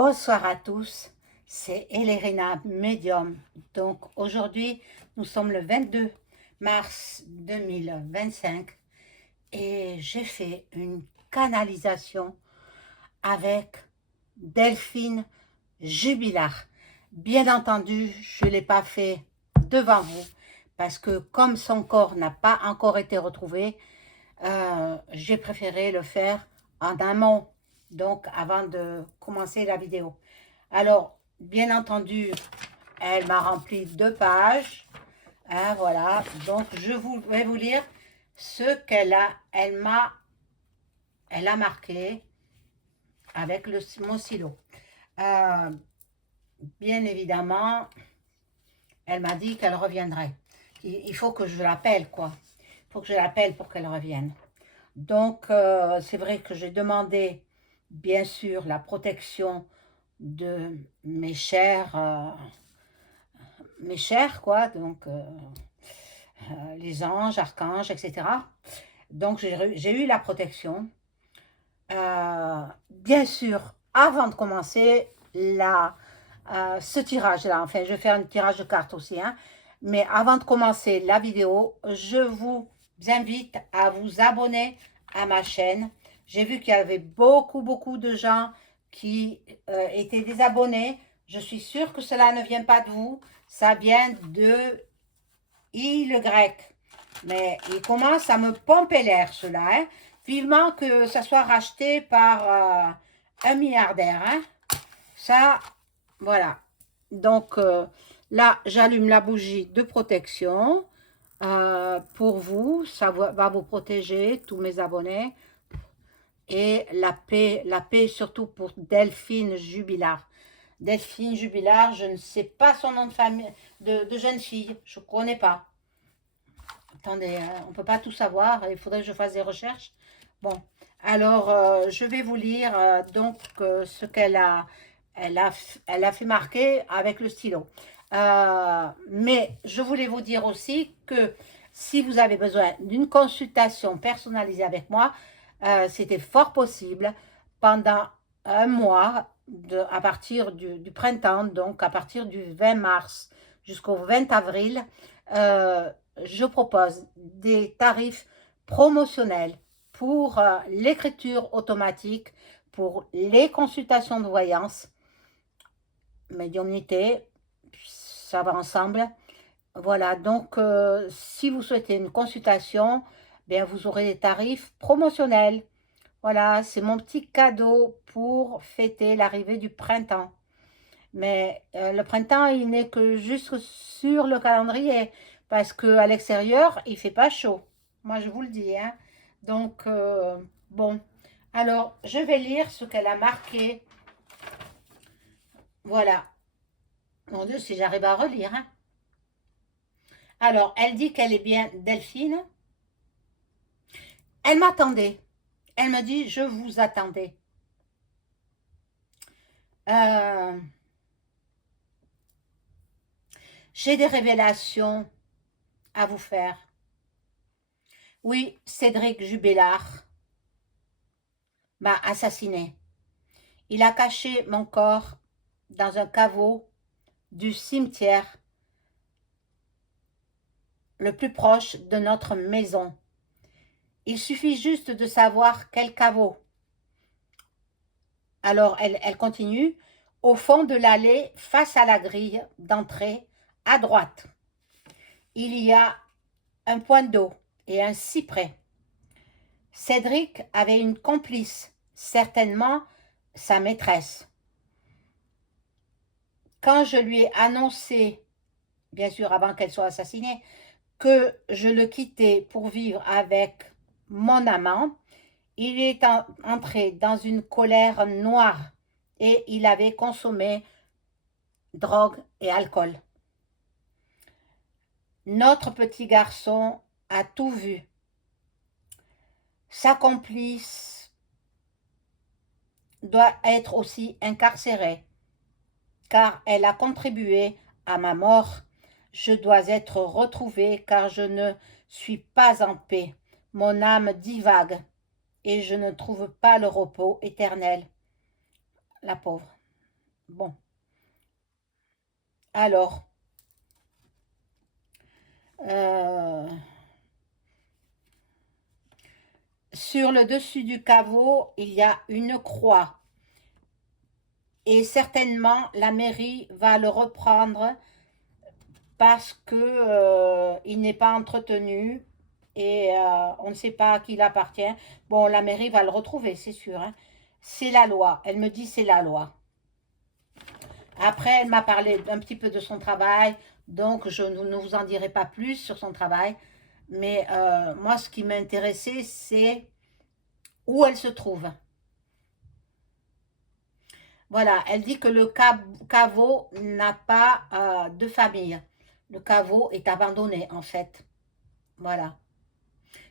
Bonsoir à tous, c'est Elérina Medium. Donc aujourd'hui, nous sommes le 22 mars 2025 et j'ai fait une canalisation avec Delphine Jubilard. Bien entendu, je ne l'ai pas fait devant vous parce que comme son corps n'a pas encore été retrouvé, j'ai préféré le faire en amont, donc avant de commencer la vidéo. Alors, bien entendu, elle m'a rempli 2 pages. Hein, voilà, donc vais vous lire ce qu'elle a, elle a marqué avec mon stylo. Euh, Bien évidemment, elle m'a dit qu'elle reviendrait. Il faut que je l'appelle, quoi. Il faut que je l'appelle pour qu'elle revienne. Donc, c'est vrai que j'ai demandé, bien sûr, la protection de mes chers, quoi, donc les anges, archanges, etc. Donc, j'ai eu la protection. Bien sûr, avant de commencer ce tirage-là, enfin, je vais faire un tirage de cartes aussi, hein, mais avant de commencer la vidéo, je vous invite à vous abonner à ma chaîne. J'ai vu qu'il y avait beaucoup de gens qui étaient désabonnés. Je suis sûre que cela ne vient pas de vous, ça vient de le grec. Mais il commence à me pomper l'air, cela, hein. Vivement que ça soit racheté par un milliardaire, hein. Ça, voilà. Donc, là, j'allume la bougie de protection pour vous. Ça va vous protéger, tous mes abonnés. Et la paix surtout pour Delphine Jubilard. Delphine Jubilard, je ne sais pas son nom de famille, de jeune fille, je ne connais pas. Attendez, on ne peut pas tout savoir, il faudrait que je fasse des recherches. Bon, alors je vais vous lire ce qu'elle a, elle a fait marquer avec le stylo. Mais je voulais vous dire aussi que si vous avez besoin d'une consultation personnalisée avec moi, c'était fort possible pendant un mois, à partir du printemps, donc à partir du 20 mars jusqu'au 20 avril, je propose des tarifs promotionnels pour l'écriture automatique, pour les consultations de voyance, médiumnité, ça va ensemble. Voilà, donc si vous souhaitez une consultation, bien, vous aurez des tarifs promotionnels. Voilà, c'est mon petit cadeau pour fêter l'arrivée du printemps. Mais le printemps, il n'est que juste sur le calendrier, parce qu'à l'extérieur, il ne fait pas chaud. Moi, je vous le dis, hein. Donc, bon. Alors, je vais lire ce qu'elle a marqué. Voilà. Mon Dieu, si j'arrive à relire, hein. Alors, elle dit qu'elle est bien Delphine. Elle m'attendait. Elle me dit, je vous attendais. J'ai des révélations à vous faire. Oui, Cédric Jubélard m'a assassiné. Il a caché mon corps dans un caveau du cimetière le plus proche de notre maison. Il suffit juste de savoir quel caveau. Alors, elle continue. Au fond de l'allée, face à la grille d'entrée, à droite, il y a un point d'eau et un cyprès. Cédric avait une complice, certainement sa maîtresse. Quand je lui ai annoncé, bien sûr avant qu'elle soit assassinée, que je le quittais pour vivre avec mon amant, il est entré dans une colère noire et il avait consommé drogue et alcool. Notre petit garçon a tout vu. Sa complice doit être aussi incarcérée, car elle a contribué à ma mort. Je dois être retrouvée, car je ne suis pas en paix. Mon âme divague et je ne trouve pas le repos éternel. La pauvre. Bon, alors, euh, sur le dessus du caveau, il y a une croix. Et certainement, la mairie va le reprendre parce que il n'est pas entretenu et on ne sait pas à qui il appartient. Bon, la mairie va le retrouver, c'est sûr, hein. C'est la loi. Elle me dit c'est la loi. Après, elle m'a parlé un petit peu de son travail, donc je ne vous en dirai pas plus sur son travail. Mais moi, ce qui m'intéressait, c'est où elle se trouve. Voilà, elle dit que le caveau n'a pas de famille. Le caveau est abandonné, en fait. Voilà.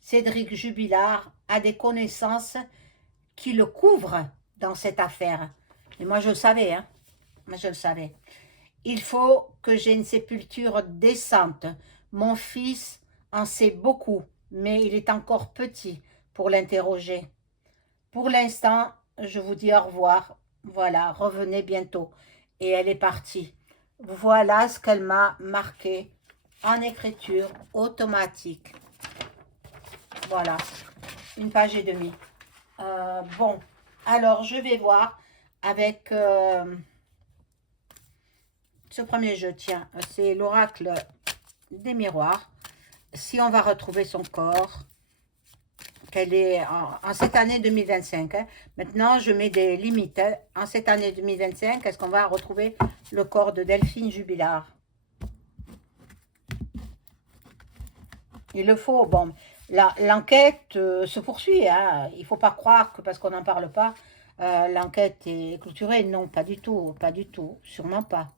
Cédric Jubilard a des connaissances qui le couvrent dans cette affaire. Et moi, je le savais, hein. Moi, je le savais. Il faut que j'ai une sépulture décente. Mon fils en sait beaucoup, mais il est encore petit pour l'interroger. Pour l'instant, je vous dis au revoir. Voilà, revenez bientôt. Et elle est partie. Voilà ce qu'elle m'a marqué en écriture automatique. Voilà, une page et demie. Bon, alors je vais voir avec ce premier jeu. Tiens, c'est l'oracle des miroirs. Si on va retrouver son corps, qu'elle est en cette année 2025. Hein. Maintenant, je mets des limites. Hein. En cette année 2025, est-ce qu'on va retrouver le corps de Delphine Jubilard? Il le faut. Bon, l'enquête se poursuit. Hein. Il ne faut pas croire que parce qu'on n'en parle pas, l'enquête est clôturée. Non, pas du tout. Pas du tout. Sûrement pas.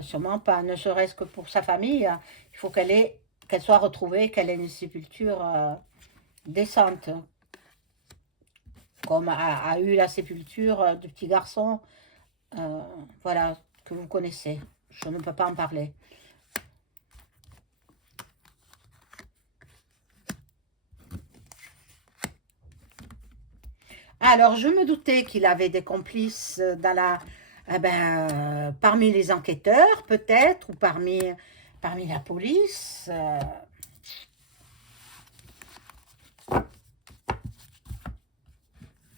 Sûrement pas. Ne serait-ce que pour sa famille, il faut qu'elle soit retrouvée, qu'elle ait une sépulture décente. Comme a eu la sépulture du petit garçon, euh, voilà, que vous connaissez. Je ne peux pas en parler. Alors, je me doutais qu'il avait des complices parmi les enquêteurs, peut-être, ou parmi la police.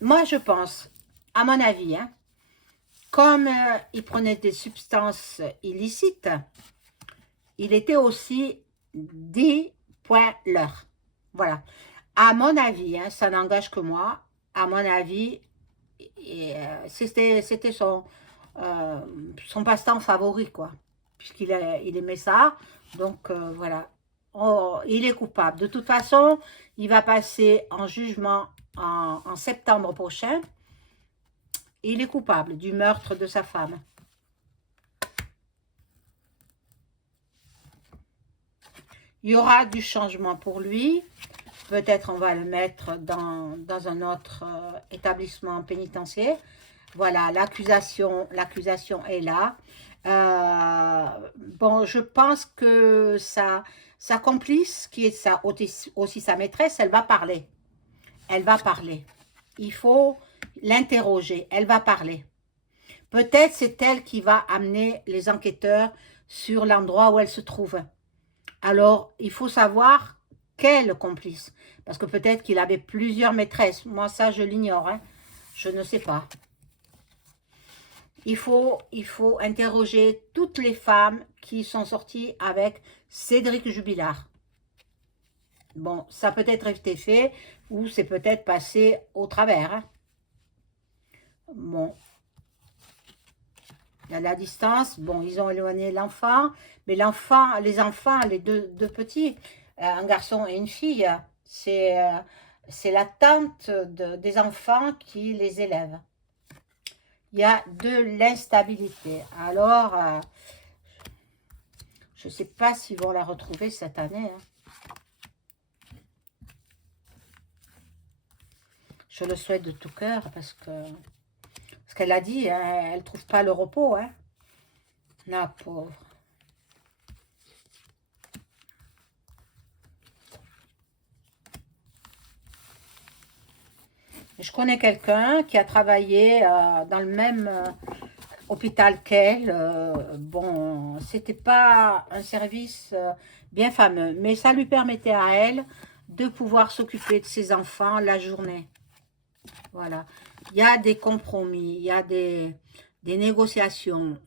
Moi, je pense, à mon avis, hein, comme il prenait des substances illicites, il était aussi des points-leur. Voilà. À mon avis, hein, ça n'engage que moi, à mon avis, c'était euh, son passe-temps favori, quoi. Il aimait ça. Donc, voilà. Oh, il est coupable. De toute façon, il va passer en jugement en septembre prochain. Il est coupable du meurtre de sa femme. Il y aura du changement pour lui. Peut-être on va le mettre dans un autre établissement pénitentiaire. Voilà, l'accusation est là. Bon, je pense que sa complice, qui est aussi sa maîtresse, elle va parler. Elle va parler. Il faut l'interroger. Elle va parler. Peut-être c'est elle qui va amener les enquêteurs sur l'endroit où elle se trouve. Alors, il faut savoir quel complice. Parce que peut-être qu'il avait plusieurs maîtresses. Moi, ça, je l'ignore. Hein. Je ne sais pas. Il faut interroger toutes les femmes qui sont sorties avec Cédric Jubilard. Bon, ça peut être été fait ou c'est peut-être passé au travers. Hein. Bon, à la distance, bon, ils ont éloigné l'enfant, mais les enfants, les deux petits, un garçon et une fille, c'est la tante des enfants qui les élève. Il y a de l'instabilité. Alors, je ne sais pas s'ils vont la retrouver cette année. Hein. Je le souhaite de tout cœur parce qu'elle a dit, hein, elle ne trouve pas le repos. Hein. La pauvre. Je connais quelqu'un qui a travaillé dans le même hôpital Kell. Bon, c'était pas un service bien fameux, mais ça lui permettait à elle de pouvoir s'occuper de ses enfants la journée. Voilà. Il y a des compromis, il y a des négociations.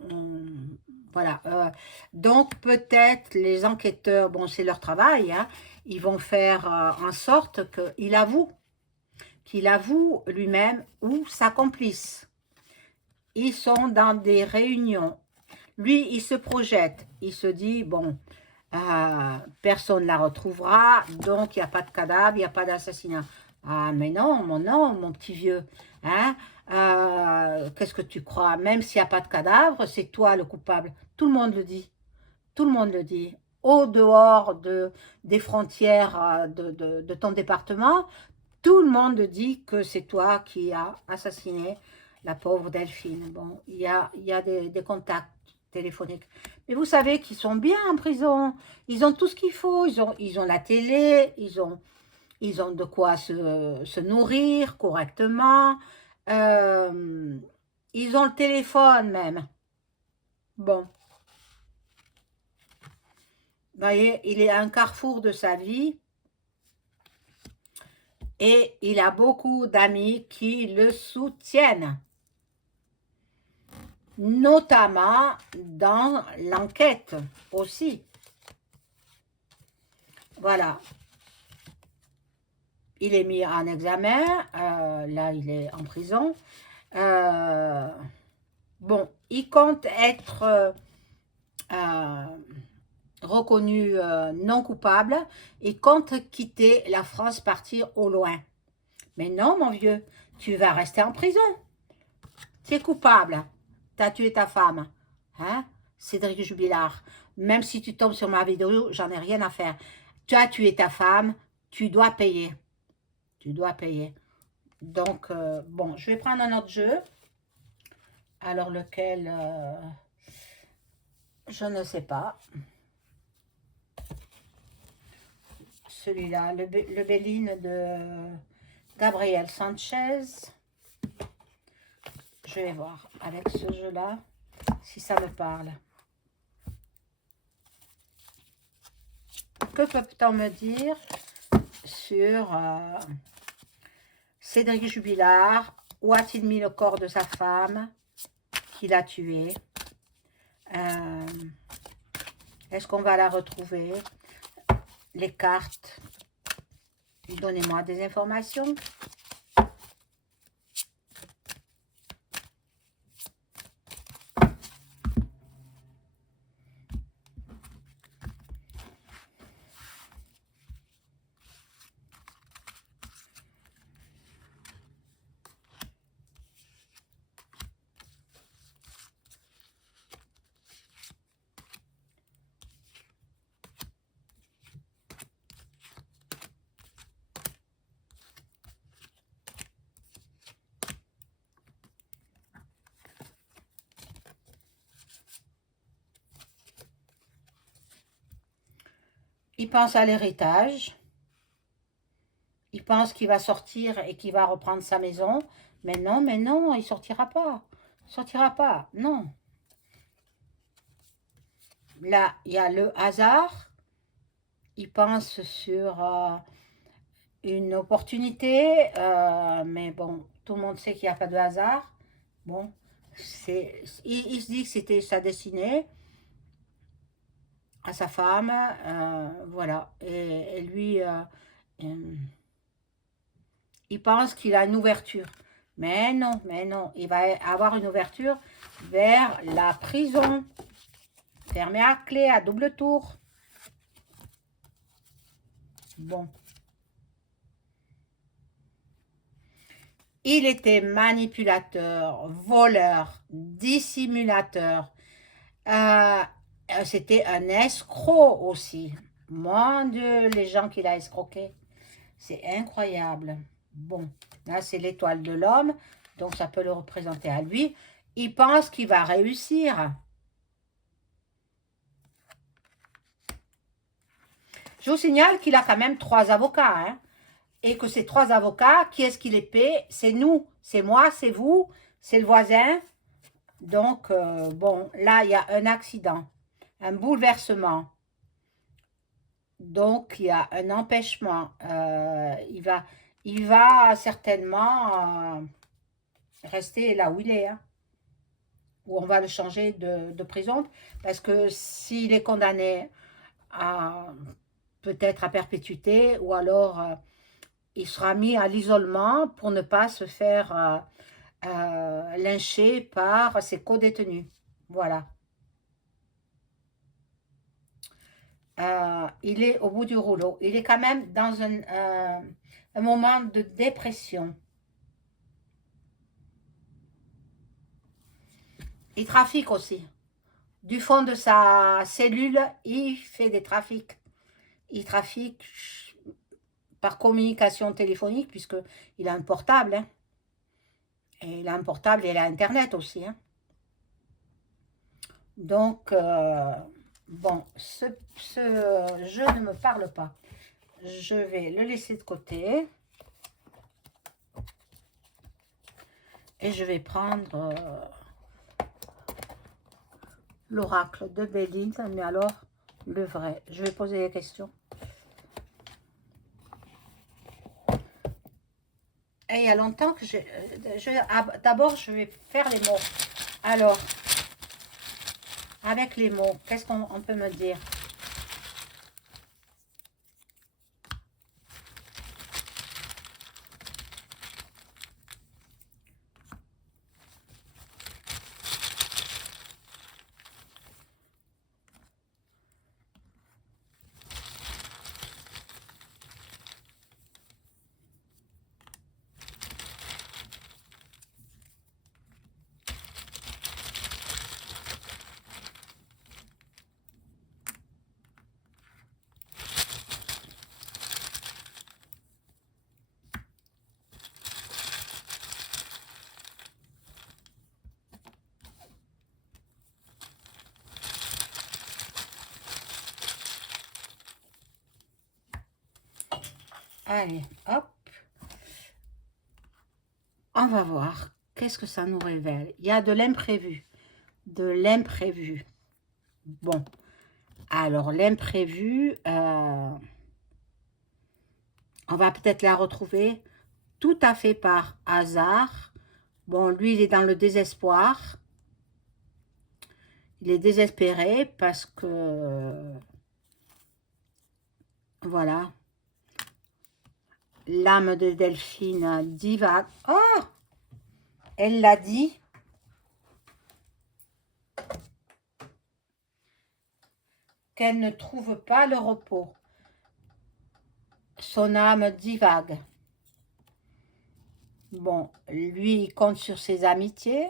Voilà. Donc, peut-être les enquêteurs, bon, c'est leur travail, hein, ils vont faire en sorte qu'il avoue lui-même ou sa complice. Ils sont dans des réunions. Lui, il se projette. Il se dit, bon, personne ne la retrouvera, donc il n'y a pas de cadavre, il n'y a pas d'assassinat. Ah, mais non, mon petit vieux. Hein? Qu'est-ce que tu crois? Même s'il n'y a pas de cadavre, c'est toi le coupable. Tout le monde le dit. Tout le monde le dit. Au dehors des frontières de ton département, tout le monde dit que c'est toi qui as assassiné la pauvre Delphine. Bon, il y a des contacts téléphoniques. Mais vous savez qu'ils sont bien en prison. Ils ont tout ce qu'il faut. Ils ont la télé, ils ont de quoi se nourrir correctement. Ils ont le téléphone même. Bon. Vous voyez, il est à un carrefour de sa vie. Et il a beaucoup d'amis qui le soutiennent. Notamment dans l'enquête aussi. Voilà. Il est mis en examen. Là, il est en prison. Bon, il compte être reconnu non coupable. Il compte quitter la France, partir au loin. Mais non, mon vieux, tu vas rester en prison. Tu es coupable. Tu as tué ta femme. Hein? Cédric Jubilard. Même si tu tombes sur ma vidéo, j'en ai rien à faire. Tu as tué ta femme, tu dois payer. Tu dois payer. Donc, bon, je vais prendre un autre jeu. Alors, lequel je ne sais pas. Celui-là, le Béline de Gabriel Sanchez. Je vais voir avec ce jeu-là si ça me parle. Que peut-on me dire sur Cédric Jubilard? Où a-t-il mis le corps de sa femme qu'il a tué? Est-ce qu'on va la retrouver? Les cartes. Donnez-moi des informations. Il pense à l'héritage. Il pense qu'il va sortir et qu'il va reprendre sa maison. Mais non, il ne sortira pas. Il ne sortira pas, non. Là, il y a le hasard. Il pense sur une opportunité. Mais bon, tout le monde sait qu'il n'y a pas de hasard. Bon, il se dit que c'était sa destinée. À sa femme, voilà, et lui, il pense qu'il a une ouverture, mais non, il va avoir une ouverture vers la prison, fermée à clé, à double tour. Bon. Il était manipulateur, voleur, dissimulateur, c'était un escroc aussi. Mon Dieu, les gens qu'il a escroqués. C'est incroyable. Bon, là, c'est l'étoile de l'homme. Donc, ça peut le représenter à lui. Il pense qu'il va réussir. Je vous signale qu'il a quand même 3 avocats. Hein, et que ces 3 avocats, qui est-ce qui les paie? C'est nous. C'est moi, c'est vous, c'est le voisin. Donc, bon, là, il y a un accident, un bouleversement. Donc, il y a un empêchement. Il va certainement rester là où il est, hein, ou on va le changer de prison, parce que s'il est condamné à peut-être à perpétuité, ou alors il sera mis à l'isolement pour ne pas se faire lyncher par ses co-détenus. Voilà. Il est au bout du rouleau. Il est quand même dans un moment de dépression. Il trafique aussi. Du fond de sa cellule, il fait des trafics. Il trafique par communication téléphonique, puisqu'il a un portable. Hein. Et il a un portable et il a Internet aussi. Hein. Donc, bon, ce jeu ne me parle pas. Je vais le laisser de côté. Et je vais prendre l'oracle de Béline, mais alors le vrai. Je vais poser les questions. Et il y a longtemps que d'abord, je vais faire les mots. Alors, avec les mots, qu'est-ce qu'on peut me dire? Allez, hop. On va voir. Qu'est-ce que ça nous révèle? Il y a de l'imprévu. De l'imprévu. Bon. Alors, l'imprévu, on va peut-être la retrouver tout à fait par hasard. Bon, lui, il est dans le désespoir. Il est désespéré parce que, voilà, l'âme de Delphine divague. Oh, elle l'a dit. Qu'elle ne trouve pas le repos. Son âme divague. Bon, lui, il compte sur ses amitiés.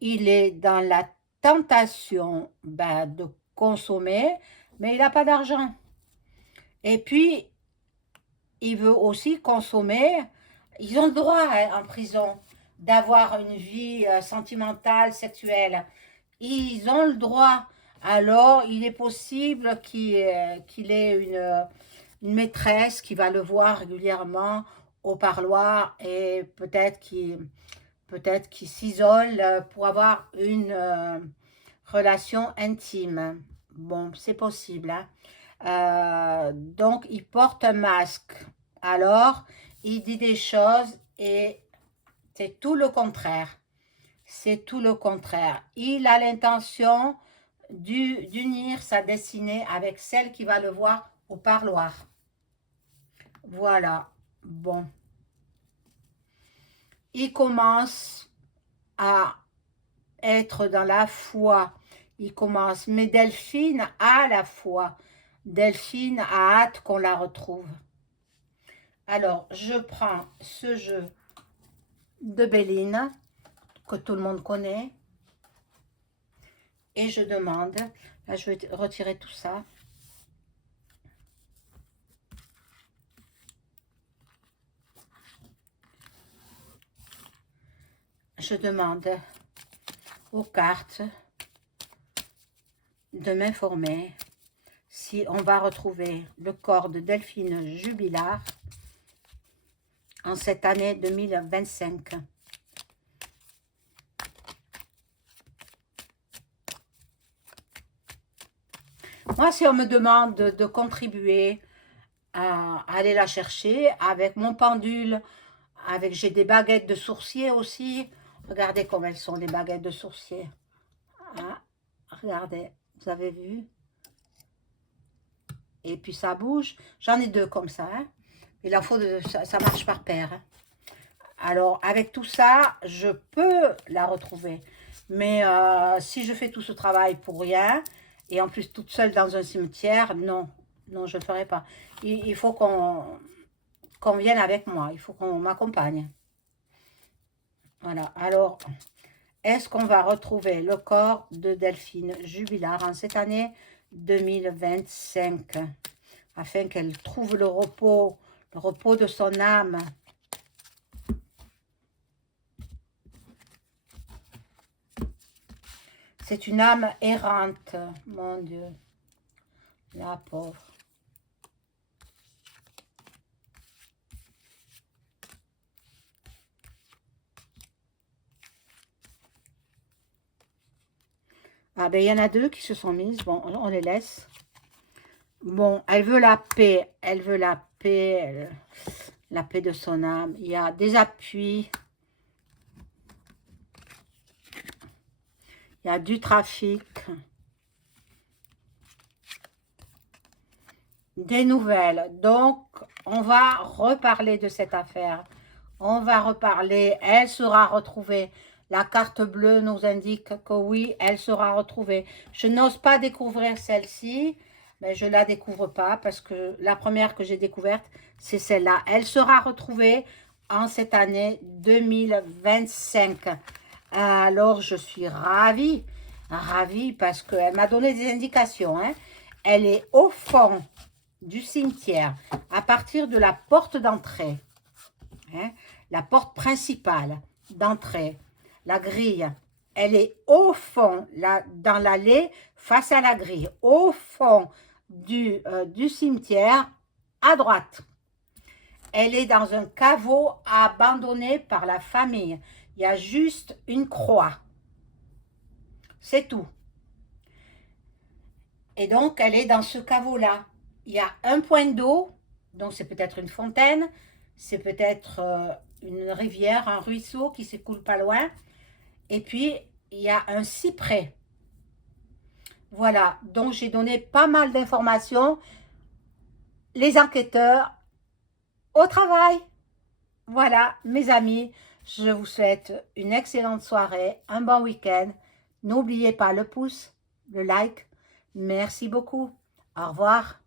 Il est dans la tentation de consommer, mais il n'a pas d'argent. Et puis, il veut aussi consommer. Ils ont le droit en prison d'avoir une vie sentimentale, sexuelle. Ils ont le droit. Alors, il est possible qu'il ait une maîtresse qui va le voir régulièrement au parloir et peut-être qu'il s'isole pour avoir une relation intime. Bon, c'est possible. Hein. Donc, il porte un masque. Alors, il dit des choses et c'est tout le contraire. C'est tout le contraire. Il a l'intention d'unir sa destinée avec celle qui va le voir au parloir. Voilà. Bon. Il commence à être dans la foi. Il commence. Mais Delphine a la foi. Delphine a hâte qu'on la retrouve. Alors, je prends ce jeu de Béline, que tout le monde connaît, et je demande, là je vais retirer tout ça, je demande aux cartes de m'informer si on va retrouver le corps de Delphine Jubilard en cette année 2025. Moi, si on me demande de contribuer à aller la chercher avec mon pendule, avec j'ai des baguettes de sourcier aussi. Regardez comme elles sont, les baguettes de sourcier. Ah, regardez, vous avez vu? Et puis ça bouge. J'en ai deux comme ça. Hein. Il en faut ça marche par paire. Hein. Alors, avec tout ça, je peux la retrouver. Mais si je fais tout ce travail pour rien, et en plus toute seule dans un cimetière, non. Non, je ne le ferai pas. Il faut qu'on vienne avec moi. Il faut qu'on m'accompagne. Voilà. Alors, est-ce qu'on va retrouver le corps de Delphine Jubilard en cette année 2025 afin qu'elle trouve le repos de son âme? C'est une âme errante, mon Dieu. La pauvre. Ah ben il y en a deux qui se sont mises. Bon, on les laisse. Bon, elle veut la paix. Elle veut la paix. La paix de son âme. Il y a des appuis. Il y a du trafic. Des nouvelles. Donc, on va reparler de cette affaire. On va reparler. Elle sera retrouvée. La carte bleue nous indique que oui, elle sera retrouvée. Je n'ose pas découvrir celle-ci, mais je ne la découvre pas parce que la première que j'ai découverte, c'est celle-là. Elle sera retrouvée en cette année 2025. Alors, je suis ravie, ravie parce qu'elle m'a donné des indications. Hein. Elle est au fond du cimetière, à partir de la porte d'entrée. Hein, la porte principale d'entrée. La grille, elle est au fond, là, dans l'allée, face à la grille, au fond du cimetière, à droite. Elle est dans un caveau abandonné par la famille. Il y a juste une croix. C'est tout. Et donc, elle est dans ce caveau-là. Il y a un point d'eau, donc c'est peut-être une fontaine, c'est peut-être une rivière, un ruisseau qui s'écoule pas loin. Et puis, il y a un cyprès. Voilà, donc j'ai donné pas mal d'informations. Les enquêteurs, au travail. Voilà, mes amis, je vous souhaite une excellente soirée, un bon week-end. N'oubliez pas le pouce, le like. Merci beaucoup. Au revoir.